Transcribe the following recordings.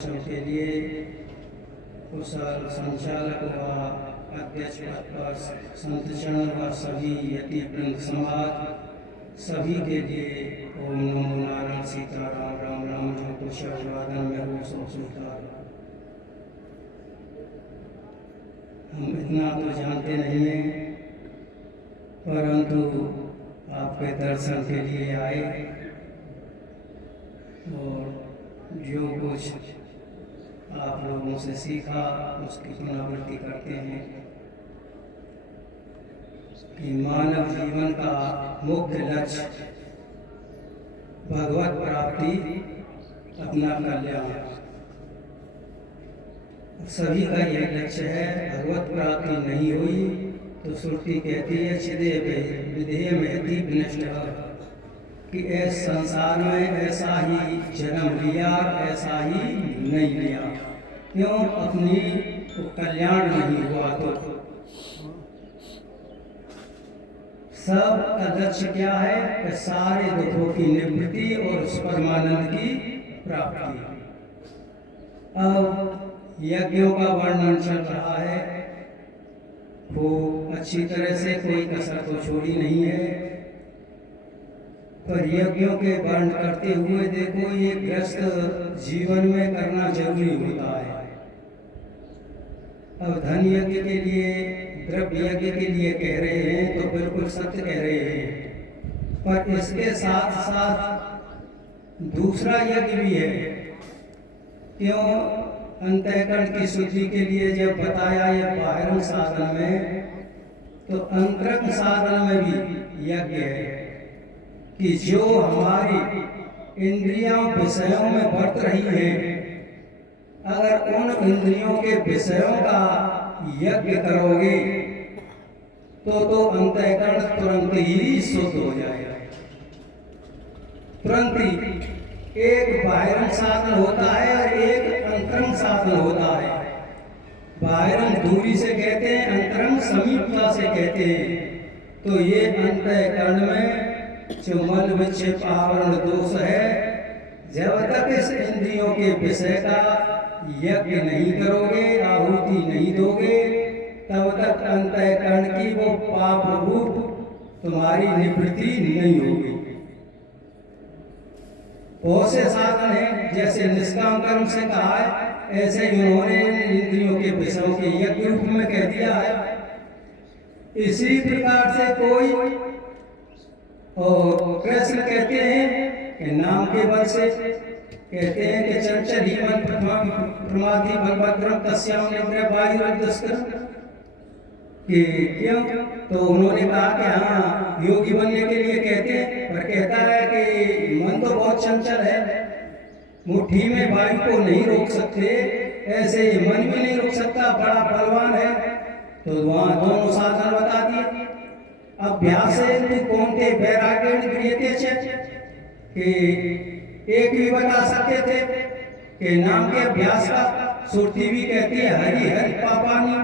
के लिए कुशल संचालक व अध्यक्ष पद पर संतचरण व सभी यति वृंद समाज सभी के लिए ओम नमो नारायण सीताराम राम राम जो कुछ अभिवादन में हो सो स्वीकार। हम इतना तो जानते नहीं हैं, परंतु आपके दर्शन के लिए आए और जो कुछ आप लोगों से सीखा उसकी पुनरावृत्ति करते हैं कि मानव जीवन का मुख्य लक्ष्य भगवत प्राप्ति, अपना कल्याण, सभी का यह लक्ष्य है। भगवत प्राप्ति नहीं हुई तो श्रुति कहती है छिदे विधेय महती विनष्ट, कि इस संसार में ऐसा ही जन्म लिया ऐसा ही नहीं लिया, क्यों? अपनी कल्याण नहीं हुआ तो सब का लक्ष्य क्या है कि सारे दुखों की निवृत्ति और उस परमानंद की प्राप्ति। अब यज्ञों का वर्णन चल रहा है, वो अच्छी तरह से, कोई कसर तो छोड़ी नहीं है, पर यज्ञों के वर्ण करते हुए देखो ये ग्रस्त जीवन में करना जरूरी होता है। अब धन यज्ञ के लिए, द्रव्य यज्ञ के लिए कह रहे हैं तो बिल्कुल सत्य कह रहे हैं, पर इसके साथ साथ दूसरा यज्ञ भी है। क्यों? अंतःकरण की शुद्धि के लिए जब बताया यह बाहरंग साधन में, तो अंतरंग साधन में भी यज्ञ है कि जो हमारी इंद्रियों विषयों में बरत रही है, अगर उन इंद्रियों के विषयों का यज्ञ करोगे तो अंतःकरण तुरंत ही शुद्ध हो जाएगा। तुरंत ही एक बाहरंग साधन होता है और एक अंतरंग साधन होता है। बाहरंग दूरी से कहते हैं, अंतरंग समीपता से कहते हैं। तो ये अंतःकरण में जो मल विक्षेप आवरण दोष है, जब तक इस इंद्रियों के विषय का यज्ञ नहीं करोगे, आहुति नहीं दोगे, तब तक अंतःकरण की वो पाप रूप तुम्हारी निवृत्ति नहीं होगी। बहुत से साधन हैं, जैसे निष्काम कर्म से कहा है, ऐसे उन्होंने इंद्रियों के विषयों के यज्ञ रूप में कह दिया है। इसी प्रकार से कोई और कृष्ण कहते हैं कि नाम के बल से कहते हैं कि चंचल ही मन प्रमादी बलभद्रम तस्याम निद्रा वायुरद्दस्करम, कि क्यों? तो उन्होंने कहा कि हाँ, योगी बनने के लिए कहते हैं, पर कहता है कि मन तो बहुत चंचल है, मुट्ठी में वायु को नहीं रोक सकते, ऐसे ही मन भी नहीं रोक सकता, बड़ा बलवान है। तो वहाँ दोनों साधन बता दिए। अभ्यास कौनते वैराग्य क्रियते कि एक भी बता सकते थे कि नाम के अभ्यास का श्रुति भी कहती है हरि हरि पापानी,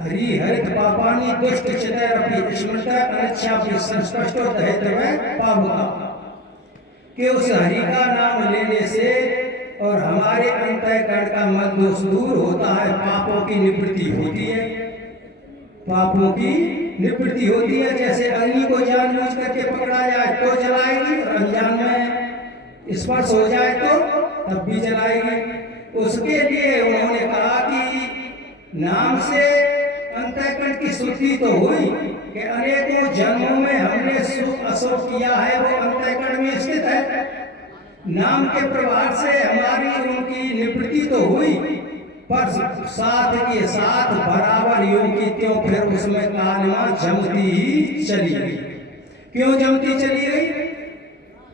हरि हरित पापानी दुष्ट चितरपि स्मृता अनिच्छापि संस्पष्टो दहेतवे पावका, कि उस हरि का नाम लेने से और हमारे अंतःकरण का मल दोष दूर होता है, पापों की निवृत्ति होती है। पापों की निवृत्ति होती है। जैसे अग्नि को जानबूझ करके पकड़ा जाए तो जलाएगी, और अनजान में स्पर्श हो जाए तो तब भी जलाएगी। उसके लिए उन्होंने कहा कि नाम से अंतःकरण की शुद्धि तो हुई कि अनेकों जन्मों में हमने सुख अशुभ किया है, वो अंतःकरण में स्थित है। नाम के प्रभाव से हमारी उनकी निवृत्ति तो हुई, पर साथ के साथ बराबर योग की त्यों फिर उसमें कालिमा जमती ही चली गई। क्यों जमती चली गई?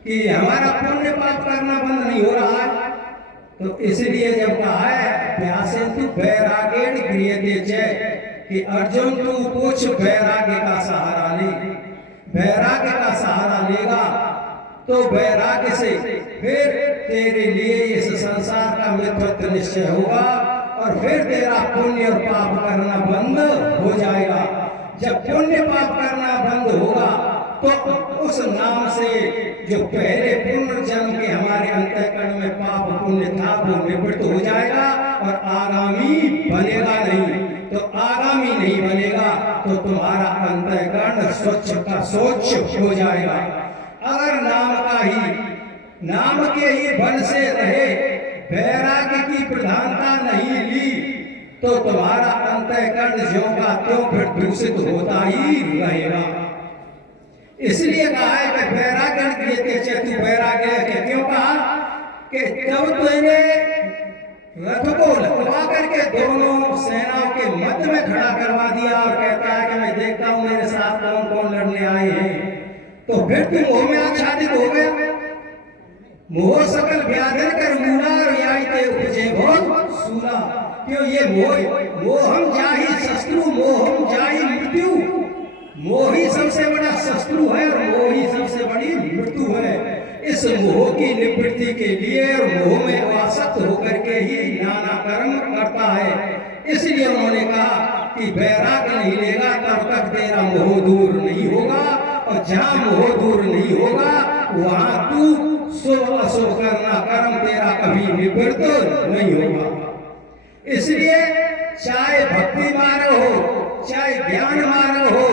कि हमारा पुण्य पाप करना बंद नहीं हो रहा है। तो इसलिए जब कहा है अभ्यासेन्तु वैराग्येण क्रियते च, कि अर्जुन तू कुछ वैराग्य का सहारा ले, वैराग्य का सहारा लेगा तो वैराग्य से फिर तेरे लिए इस संसार का मित्रत्व निश्चय होगा, और फिर तेरा पुण्य और पाप करना बंद हो जाएगा। जब पुण्य पाप करना बंद होगा तो उस नाम से जो पहले पुनर्जन्म के हमारे अंतःकरण में पाप पुण्य था वो निवृत्त हो जाएगा और आगामी बनेगा नहीं। तो आगामी नहीं बनेगा तो तुम्हारा अंतःकरण स्वच्छ का स्वच्छ हो जाएगा। अगर नाम के ही बल से रहे, वैराग्य की प्रधानता नहीं ली, तो तुम्हारा अंतःकरण ज्यों का त्यों फिर दूषित होता ही रहेगा। इसलिए कहा है कि वैराग्य चेतु वैराग्य के क्यों कहा कि जब तुमने रथ को लगवा करके दोनों सेनाओं के मध्य में खड़ा करवा दिया और कहता है कि मैं देखता हूं मेरे साथ कौन कौन लड़ने आए हैं, तो फिर तुम मोह में आच्छादित हो गए। मोह सकल व्याधन कर मूला रियायते उपजे बहुत सूला। क्यों ये मोहम जाहि शत्रु मोहम जाहि मृत्यु। मोह ही सबसे बड़ा शत्रु है और मोह ही सबसे बड़ी मृत्यु है। इस मोह की निवृत्ति के लिए और मोह में आसक्त होकर के ही नाना कर्म करता है। इसलिए उन्होंने कहा कि वैराग्य नहीं लेगा तब तक तेरा मोह दूर नहीं होगा, और जहां मोह दूर नहीं होगा वहां तू शुभ अशुभ करना कर्म तेरा कभी निवृत्त नहीं होगा। इसलिए चाहे भक्ति मार्ग हो, चाहे ज्ञान मार्ग हो,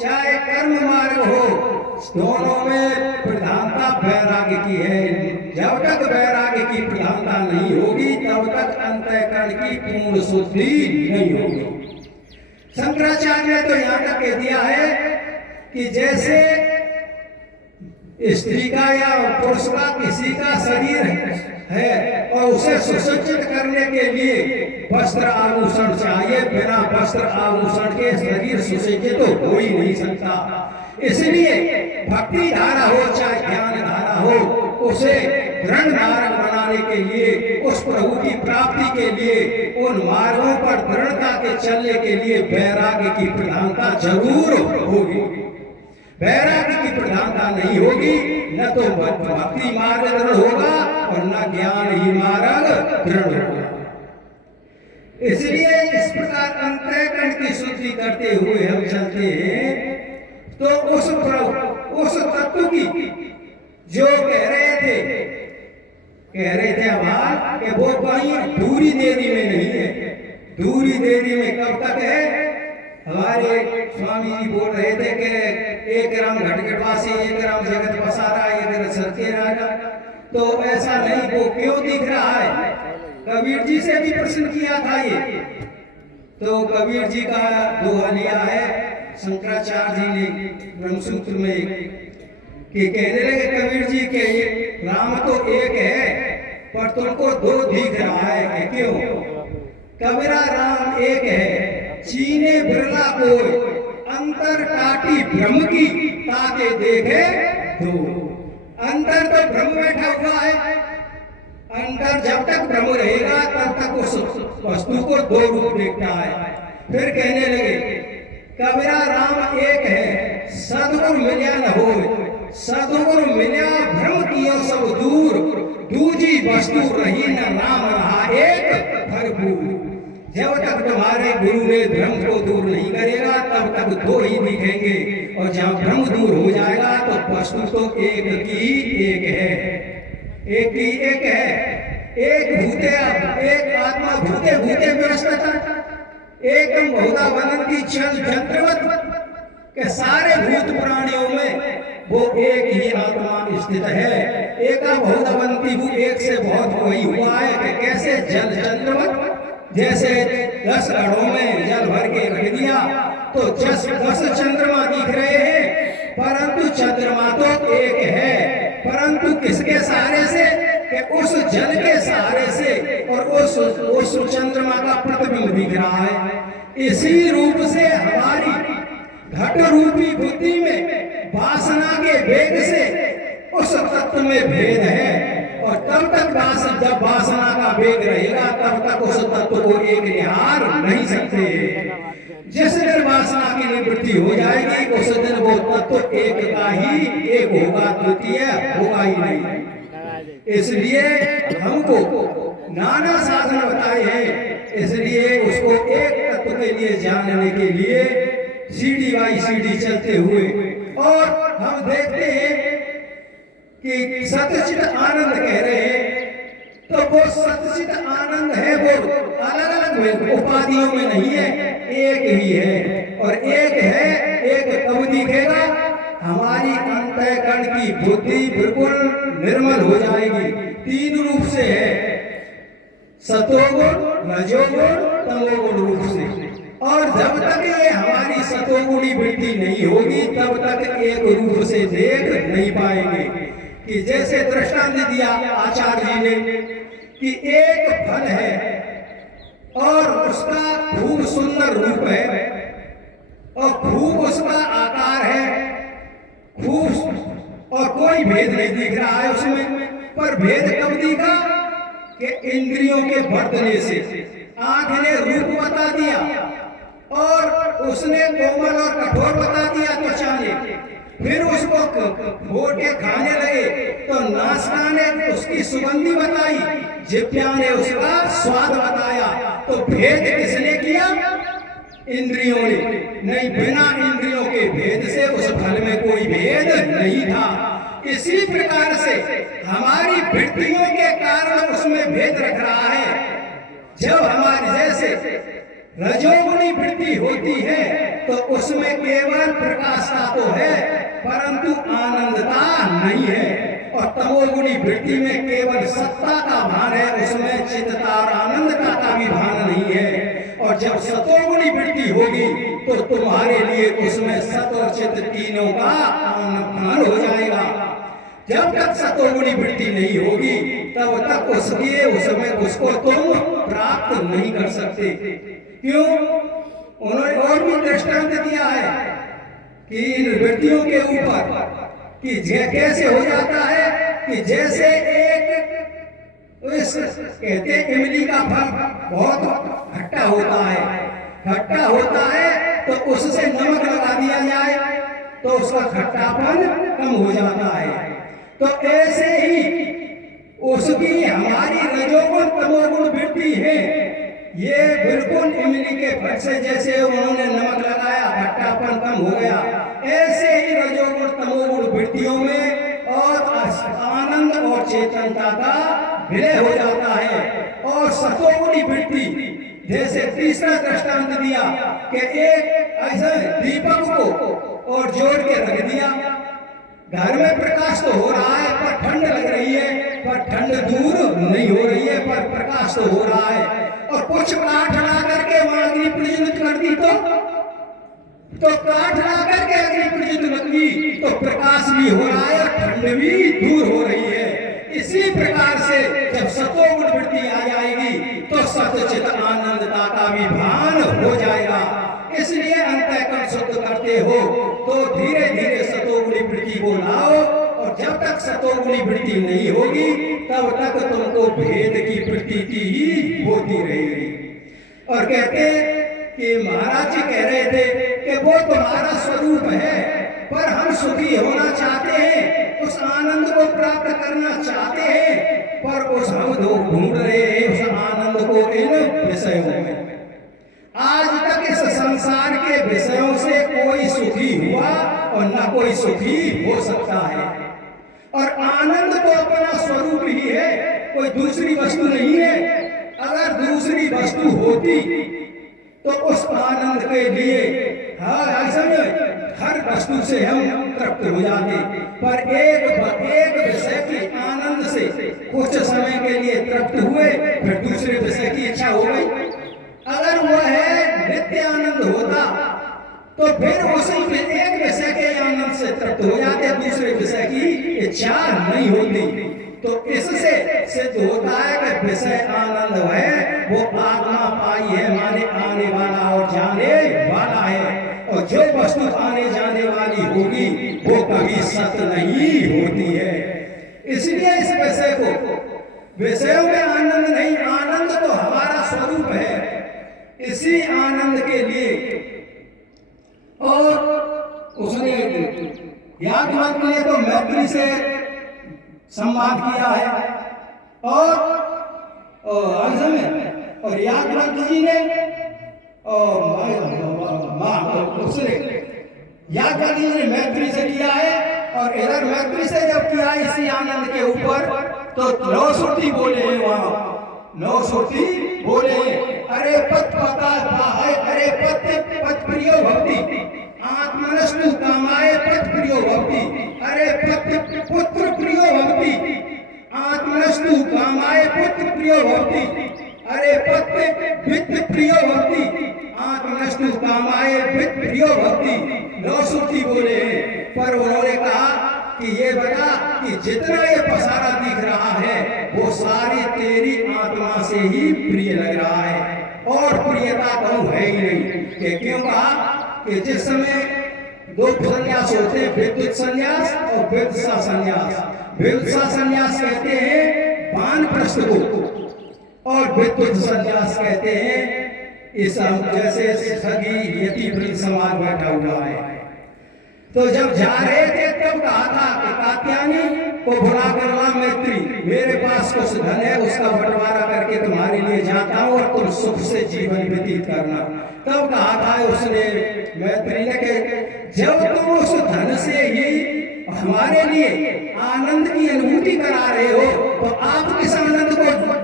चाहे कर्म मार्ग हो, दोनों में प्रधानता वैराग्य की है। जब तक वैराग्य की प्रधानता नहीं होगी तब तक अंतःकरण की पूर्ण शुद्धि नहीं होगी। शंकराचार्य ने तो यहाँ तक कह दिया है कि जैसे स्त्री का या पुरुष का किसी का शरीर है और उसे सुसज्जित करने के लिए वस्त्र आभूषण चाहिए, बिना वस्त्र आभूषण के शरीर सुसज्जित तो हो ही नहीं सकता। इसलिए भक्ति धारा हो चाहे ज्ञान धारा हो, उसे दृढ़ मार्ग बनाने के लिए, उस प्रभु की प्राप्ति के लिए, उन मार्गों पर दृढ़ता के चलने के लिए वैराग्य की प्रधानता जरूर होगी। वैराग्य की प्रधानता नहीं होगी न तो भक्ति मार्ग दृढ़ होगा और न ज्ञान ही मार्ग दृढ़ होगा। इसलिए इस प्रकार अंतःकरण की शुद्धि करते हुए हम चलते हैं तो उस तत्व की जो कह रहे थे आभार कि वो कहीं दूरी देरी में नहीं है। दूरी देरी में कब तक है? हमारे स्वामी जी बोल रहे थे कि एक राम घटघटवासी, एक राम जगत पसारा, एक सत्य राजा। तो ऐसा नहीं, वो क्यों दिख रहा है? कबीर जी से भी प्रश्न किया था ये, तो कबीर जी का दोहा लिया है शंकराचार्य जी ने ब्रह्मसूत्र में कि कहने लगे कबीर जी के राम तो एक है पर तुमको दो दिख रहा है। क्यों? कबीरा राम एक है, चीने बिरला कोई, अंतर काटी ब्रह्म की ताके देखे दो। अंदर तो ब्रह्म बैठा हुआ है, अंदर जब तक ब्रह्म रहेगा तब तक उस वस्तु को दो रूप देखता है। फिर कहने लगे कबीरा राम एक है, सदगुर मिल्या न हो, सदगुर मिल्या भ्रम कियो सब दूर, दूजी वस्तु रही न राम रहा एक भरपूर। जब तक तुम्हारे गुरु ने भ्रम को दूर नहीं करेगा तब तक दो ही दिखेंगे, और जहाँ भ्रम दूर हो जाएगा तो वस्तु तो एक की एक है, एक ही एक है। एक आत्मा भूते भूते व्यस्त था, एकम बहुधा वदंती छल यंत्रवत के सारे भूत प्राणियों में वो एक ही आत्मा स्थित है। एका बहुधा वदंती, वो एक से बहुत वही हुआ है कि कैसे जल यंत्रवत, जैसे 10 घड़ों में जल भर के रख दिया तो 10 चंद्रमा दिख रहे हैं, परंतु चंद्रमा तो एक है, परंतु किसके सहारे से? कि उस जल के सहारे से, और उस चंद्रमा का प्रतिबिंब दिख रहा है। इसी रूप से हमारी घट रूपी बुद्धि में वासना के वेग से उस तत्व में भेद है, और तब तक जब वासना का वेग रहेगा तब तक उस तत्व को एक निहार नहीं सकते। जिस दिन वासना की निवृत्ति हो जाएगी उस दिन वो तत्व एक का ही एक होगा, द्वितीय होगा ही नहीं। इसलिए हमको नाना साधन बताए हैं, इसलिए उसको एक तत्व के लिए जानने के लिए सीढ़ी बाई सीढ़ी चलते हुए और हम देखते हैं कि सतचित आनंद कह रहे हैं, तो वो सतचित आनंद है, वो अलग अलग उपाधियों में नहीं है, एक ही है। और एक है, एक कब दिखेगा, हमारी अंतःकरण की बुद्धि बिल्कुल निर्मल हो जाएगी। तीन रूप से है, सतोगुण, रजोगुण, तमोगुण रूप से। और जब तक ये हमारी सतोगुणी वृत्ति नहीं होगी तब तक एक रूप से देख नहीं पाएंगे। कि जैसे दृष्टांत दिया आचार्य जी ने कि एक फल है और उसका खूब सुंदर रूप है और खूब उसका आकार है, खूब, और कोई भेद नहीं दिख रहा है उसमें। पर भेद कब दिखा कि इंद्रियों के बढ़ने से। आंख ने रूप बता दिया और उसने कोमल और कठोर बता दिया त्वचा ने, फिर उसको घोट के खाने लगे तो नासिका ने उसकी सुगंधी बताई, जिह्वा ने उसका स्वाद बताया। तो भेद किसने किया? इंद्रियों ने। नहीं, बिना इंद्रियों के भेद से उस फल में कोई भेद नहीं था। इसी प्रकार से हमारी वृत्तियों के कारण उसमें भेद रख रहा है। जब हमारी जैसे रजोगुणी वृत्ति होती है तो उसमें केवल प्रकाशता तो है परंतु आनंदता नहीं है, और तमोगुणी वृत्ति में केवल सत्ता का भान है, उसमें चित्तता और आनंदता का भी भान नहीं है। और जब सतोगुणी वृत्ति होगी तो तुम्हारे लिए उसमें सत और चित्त तीनों का भान हो जाएगा। जब तक सतोगुणी वृत्ति नहीं होगी तब तक उसमें उसको तुम प्राप्त नहीं कर सकते। क्यों? उन्होंने और भी दृष्टांत दिया है कि इन वृत्तियों के ऊपर कि कैसे हो जाता है कि जैसे एक कहते हैं इमली का फल बहुत खट्टा होता है, खट्टा होता है तो उससे नमक लगा दिया जाए तो उसका खट्टापन कम हो जाता है। तो ऐसे ही उसकी हमारी रजोगुण तमोगुण वृत्ति है, ये बिल्कुल इमली के फल से जैसे उन्होंने नमक लगाया खट्टापन कम हो गया, ऐसे ही रजोगुण तमोगुण वृत्तियों में और आनंद और चेतनता का विलय हो जाता है। और सतोगुणी वृत्ति जैसे तीसरा दृष्टांत दिया कि एक ऐसा दीपक को और जोड़ के रख दिया, घर में प्रकाश तो हो रहा है पर ठंड लग रही है, पर ठंड दूर नहीं हो रही है, पर प्रकाश तो हो रहा है। और कुछ काठ ला करके वहां अग्नि प्रज्वलित कर दी तो काठ ला करके अग्नि प्रज्वलित की तो प्रकाश भी हो रहा है, ठंड भी दूर हो रही है। इसी प्रकार से जब सतोगुण वृत्ति आ जाएगी तो सतचित आनंदता का भी भान हो जाएगा। इसलिए अंतःकरण शुद्ध करते हो तो धीरे धीरे सतोगुणी वृत्ति को लाओ, और जब तक सतोगुणी वृत्ति नहीं होगी तब तक तुमको भेद की प्रतीति ही होती रहेगी। और कहते कि महाराज जी कह रहे थे कि वो तुम्हारा स्वरूप है, पर हम सुखी होना चाहते हैं, उस आनंद को प्राप्त करना चाहते हैं, पर उस हम ढूंढ रहे हैं उस आनंद को इन विषयों में। आज तक इस संसार के विषयों से कोई सुखी हुआ और न कोई सुखी हो सकता है। और आनंद तो अपना स्वरूप ही है, कोई दूसरी वस्तु नहीं है। अगर दूसरी वस्तु होती तो उस आनंद के लिए हर वस्तु से हम तृप्त हो जाते, पर एक विषय के आनंद से कुछ समय के लिए तृप्त हुए, फिर दूसरे विषय की इच्छा हो गई। अगर वह है नित्य आनंद होता तो फिर उसी एक विषय के आनंद से तृप्त हो जाते, दूसरे विषय की इच्छा नहीं होती। तो इससे सिद्ध होता है कि विषय आनंद है वो आत्मा पाई है, माने आने वाला और जाने वाला है। और जो वस्तु आने जाने वाली होगी वो कभी सत्य नहीं होती है। इसलिए इस विषय को विषयों में आनंद नहीं, आनंद तो हमारा स्वरूप है। इसी आनंद के लिए और उसने याज्ञवल्क्य ने तो मैत्री से संवाद किया है, और याज्ञवल्क्य जी ने याज्ञवल्क्य ने मैत्री से किया है, और इधर मैत्री से जब किया इसी आनंद के ऊपर, तो नौसुर्ती बोले हैं वहां, नौसुर्ती बोले हैं, अरे पथ पता है, अरे पथ प्रियो भक्ति आत्मनस्तु कामाय पथ प्रियो भक्ति, अरे पथ पुत्र प्रियो भक्ति आत्मनस्तु कामाय पुत्र प्रियो भक्ति, अरे पथ वित्त प्रियो भक्ति आत्मनस्तु कामाय वित्त प्रियो भक्ति। नौसुर्ती बोले हैं, पर उन्होंने कहा कि ये बता कि जितना ये पसारा दिख रहा है वो सारी तेरी आत्मा से ही प्रिय लग रहा है, और प्रियता कहूं है ही नहीं। कि क्यों कहा कि जिस समय दो संन्यास होते हैं, विद्युत संन्यास और विद्सा संन्यास। विद्सा संन्यास कहते हैं वानप्रस्थ को, और विद्युत संन्यास कहते हैं इस जैसे सगी यति वृद्ध समाज बैठा हुआ है। तो जब जा रहे थे तब कहा था कि कात्यायनी को बुला कर ला मैत्री, मेरे पास कुछ धन है, उसका बंटवारा करके तुम्हारे लिए जाता हूँ और तुम सुख से जीवन व्यतीत करना। तब कहा था उसने, मैत्री ने, कि जब तुम उस धन से ही हमारे लिए आनंद की अनुभूति करा रहे हो, तो आप किस आनंद को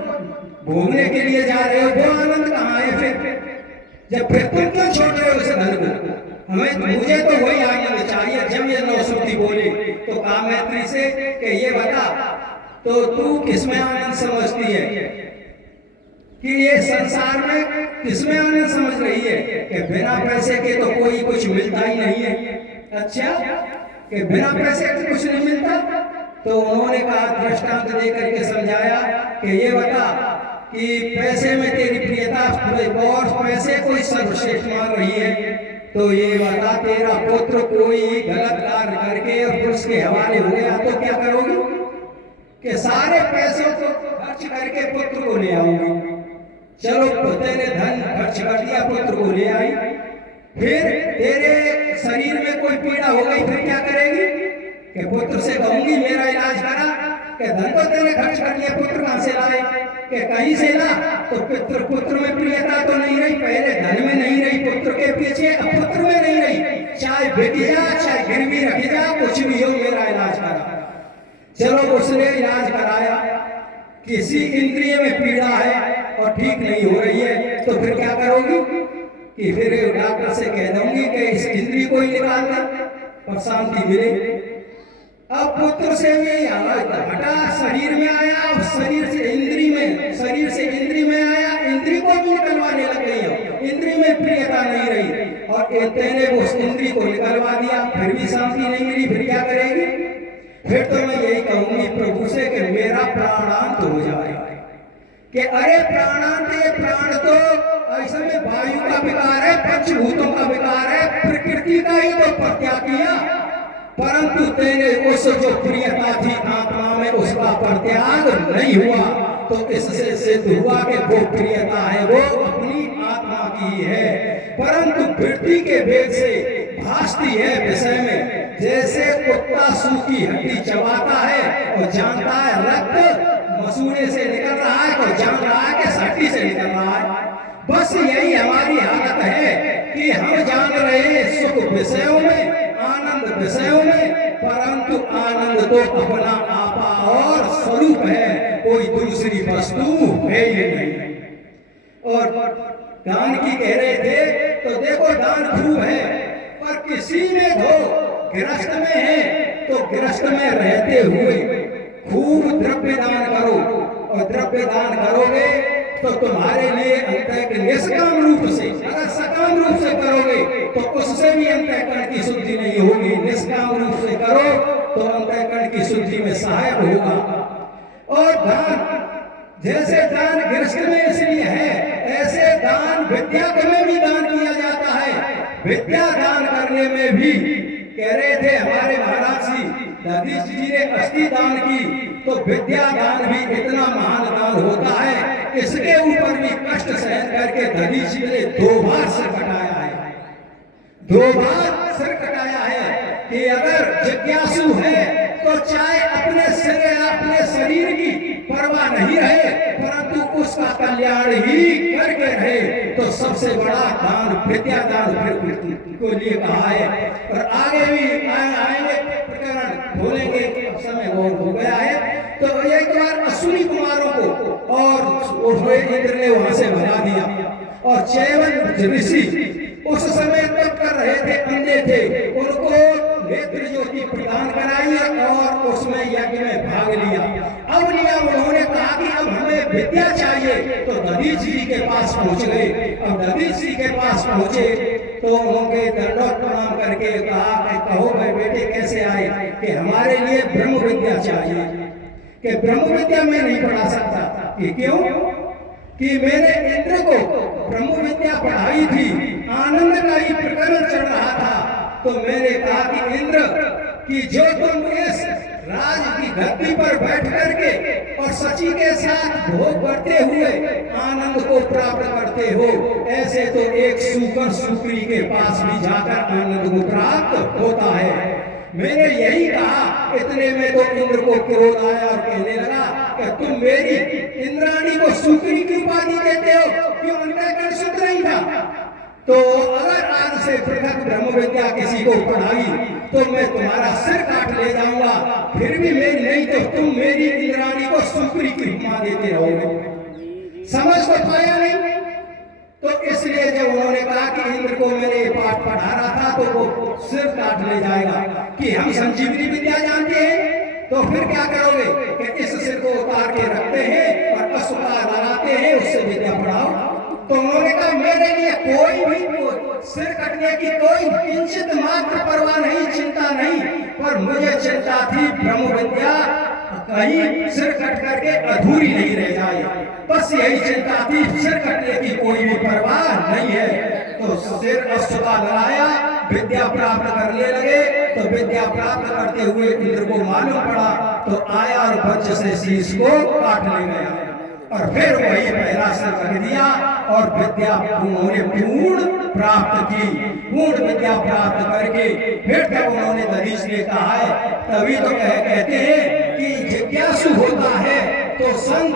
भोगने के लिए जा रहे हो? वो आनंद कहाँ है फिर? जब फिर तुम क्यों छोड़ रहे हो उस धन को? मुझे तो वही आनंद चाहिए। जब ये नौसुर्ती बोली तो कहा मैत्री से कि ये बता, तो तू किसमें आनंद समझती है? कि ये संसार में किसमें आनंद समझ रही है? कि बिना पैसे के तो कोई कुछ मिलता ही नहीं है। अच्छा, कि बिना पैसे के कुछ नहीं मिलता? तो उन्होंने कहा, दृष्टांत देकर के समझाया कि ये बता कि पैसे में तेरी प्रियता और पैसे कोई सर्वश्रेष्ठ मान रही है, तो ये बता तेरा पुत्र कोई गलत कार्य करके और पुरुष के हवाले हो गया तो क्या करोगी? कि सारे पैसों को खर्च करके पुत्र को ले आओगी। चलो, तेरे धन खर्च कर दिया, पुत्र को ले आई, फिर तेरे शरीर में कोई पीड़ा हो गई, फिर क्या करेगी? कि पुत्र से कहूंगी मेरा इलाज करा। कि धन तो तेरे खर्च कर दिया, पुत्र कहां से लाए? कि कहीं से ला, तो पुत्र में प्रियता तो नहीं रही, पहले धन में नहीं रही, पुत्र के पीछे, अब पुत्र में नहीं रही। चाहे बेटी जा, चाहे गिरवी रखी जा, कुछ भी हो, मेरा इलाज करा। चलो, उसने इलाज कराया, किसी इंद्रिय में पीड़ा है और ठीक नहीं हो रही है, तो फिर क्या करोगी? कि फिर डॉक्टर से कह दूंगी कि इस इंद्रिय को ही निकाल दे और शांति मिले। अब पुत्र से भी हटा, शरीर में आया, अब शरीर से इंद्री में, शरीर से इंद्री में आया, इंद्री को भी निकलवाने लग गई हो, इंद्री में प्रियता नहीं रही, और तेने उस इंद्री को निकलवा दिया, फिर भी शांति नहीं मिली, फिर क्या करेगी? फिर तो मैं यही कहूंगी प्रभु से कि मेरा प्राणांत हो जाए। कि अरे प्राणांत, ये प्राण तो ऐसे में वायु का विकार है, पंचभूतों का विकार है, प्रकृति का ही तो प्रत्याग किया, परंतु तेरे उस जो प्रियता थी आत्मा में, उसका परित्याग नहीं हुआ। तो इससे सिद्ध हुआ कि वो प्रियता है वो अपनी आत्मा की है, परंतु वृत्ति के वेग से भासती है विषय में। जैसे कुत्ता सूखी हड्डी चबाता है और जानता है रक्त मसूड़े से निकल रहा है, तो जान रहा है कि हड्डी से निकल रहा है। बस यही हमारी हालत है कि हम जान रहे हैं सुख विषयों में, आनंद विषयों में, परंतु आनंद तो अपना आपा और स्वरूप है, कोई दूसरी वस्तु है ही नहीं। और दान की कह रहे थे, तो देखो दान खूब है, पर किसी में हो, गृहस्थ में है तो गृहस्थ में रहते हुए खूब द्रव्य दान करो, और द्रव्य दान करोगे तो तुम्हारे लिए अंतःकरण निष्काम रूप से, अगर सकाम रूप से करोगे तो उससे भी अंतःकरण की शुद्धि नहीं होगी, निष्काम रूप से करो तो अंतःकरण की शुद्धि में सहायक होगा। और दान, जैसे दान गृहस्थ में इसलिए है, ऐसे दान विद्या में भी दान किया जाता है। विद्या दान करने में भी कह रहे थे हमारे महाराज जी ने अस्थि दान की, तो विद्या दान भी इतना महान दान होता है, इसके ऊपर भी कष्ट सहन करके दधीच जी ने 2 बार सिर कटाया है, 2 बार सिर कटाया है। कि अगर जिज्ञासु है तो चाहे अपने सिर या अपने शरीर की परवाह नहीं रहे, परंतु उसका कल्याण ही करके रहे। तो सबसे बड़ा दान विद्या दान को लिए कहा है। और आगे भी आएंगे प्रकरण खोलेंगे, समय हो गया है। तो एक बार अश्विनी कुमारों को और इंद्र ने वहां से भगा दिया, और चैवन ऋषि उस समय तप कर रहे थे, अंधे थे, उनको नेत्र ज्योति प्रदान कराई और उसमें यज्ञ में भाग लिया। अब लिया उन्होंने कहा कि अब हमें विद्या चाहिए, तो दधीच जी के पास पहुंच गए। अब दधीच जी के पास पहुंचे तो उनके दंडवत प्रणाम करके कहा कि कहो भाई बेटे कैसे आए, कि हमारे लिए ब्रह्म विद्या चाहिए, कि ब्रह्म विद्या मैं नहीं पढ़ा सकता। कि क्यों? कि मैंने इंद्र को ब्रह्म विद्या पढ़ाई थी, आनंद का ही प्रकरण चल रहा था। तो मैंने कहा कि इंद्र कि जो तुम इस राज की गद्दी पर बैठ करके और सची के साथ भोग करते हुए आनंद को प्राप्त करते हो, ऐसे तो एक सूकर सुकरी के पास भी जाकर आनंद को प्राप्त होता है। मैंने यही कहा। इतने में तो इंद्र को क्रोध आया और कहने लगा कि तुम मेरी इंद्राणी को सुकरी की उपाधि देते हो, क्यों उनका गण शुद्ध नहीं था? तो अगर आज से पृथक ब्रह्म विद्या किसी को पढ़ाई तो मैं तुम्हारा सिर काट ले जाऊंगा, फिर भी मेरी नहीं तो तुम मेरी इंद्राणी को सुकरी की उपमा देते रहोगे। समझ को पाया नहीं? तो इसलिए जब उन्होंने कहा कि इंद्र को मैंने ये पाठ पढ़ा रहा था तो वो सिर काट ले जाएगा कि हम संजीवनी विद्या जानते हैं, तो फिर क्या करोगे कि इस सिर को उतार के रखते हैं और अस्पताल लगाते हैं, उससे विद्या पढ़ाओ। तो उन्होंने कहा मेरे लिए कोई भी सिर कटने की कोई किंचित मात्र परवाह नहीं, चिंता नहीं, पर मुझे चिंता थी ब्रह्म विद्या कहीं सिर कट करके अधूरी नहीं रह जाए, बस यही चिंता थी। सिर कटने की कोई भी परवाह नहीं है। तो सिर अस्पताल लगाया, विद्या प्राप्त करने लगे। तो विद्या प्राप्त करते हुए इंद्र को मालूम पड़ा, तो आया और वज्र से शीश को काट ले गया, और फिर वही पहला सिर रख दिया और विद्या उन्होंने पूर्ण प्राप्त की। पूर्ण विद्या प्राप्त करके फिर जब उन्होंने दधीच ने कहा है, तभी तो कहते हैं कि जिज्ञासु होता है तो संत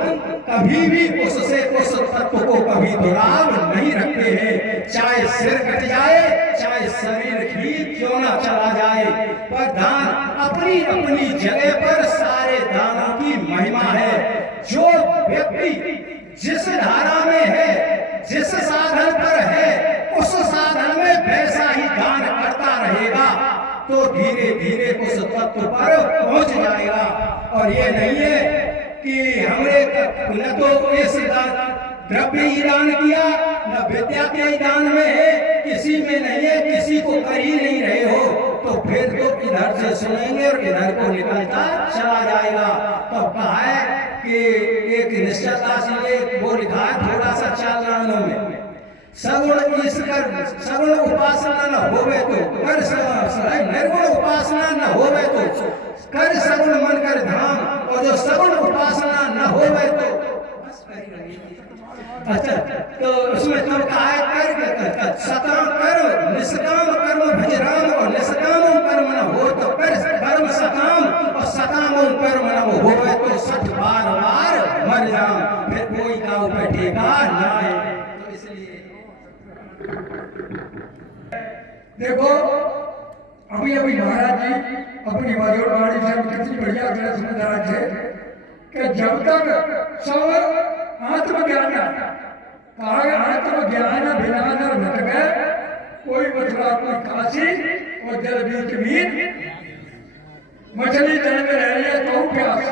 कभी भी उससे उस तत्व को कभी दुराव नहीं रखते हैं। चाहे सिर कट जाए, चाहे शरीर ही क्यों ना चला जाए, पर दान अपनी अपनी जगह पर सारे दानों की महिमा है। जो व्यक्ति जिस धारा में है, जिस साधन पर है, उस साधन में वैसा ही दान करता रहेगा तो धीरे धीरे उस तत्व पर पहुंच जाएगा। और ये नहीं है कि हमने न तो इस द्रव्य ही दान किया, न विद्या के दान में है, किसी में नहीं है, किसी को कर ही नहीं रहे हो, तो फिर तो इधर से सुनेंगे और इधर को निकलता चला जाएगा। तो कहा है कि एक निश्चलता से वो लिखा है थोड़ा सा चालानों में, सगुण ईश्वर सगुण उपासना न होवे तो कर निर्गुण उपासना न होवे तो कर सगुण मन कर धाम, और जो सगुण उपासना न होवे तो अच्छा, तो उसमें तो कहा है कर सकाम कर्म निष्काम कर्म भज राम, और निष्काम कर्म न हो तो कर कर्म सकाम, और सकाम कर्म न होवे तो सठ बार बार मर जाम, फिर कोई गाँव बैठेगा ना। देखो अभी अभी महाराज जी अपनी वाणी से कितनी बढ़िया तरह समझा है कि जब तक सब आत्मज्ञान कहा आत्मज्ञान बिना न भटके, कोई मथुरा कोई काशी और जल बीच मीन, मछली जल में रह रही है तो प्यास,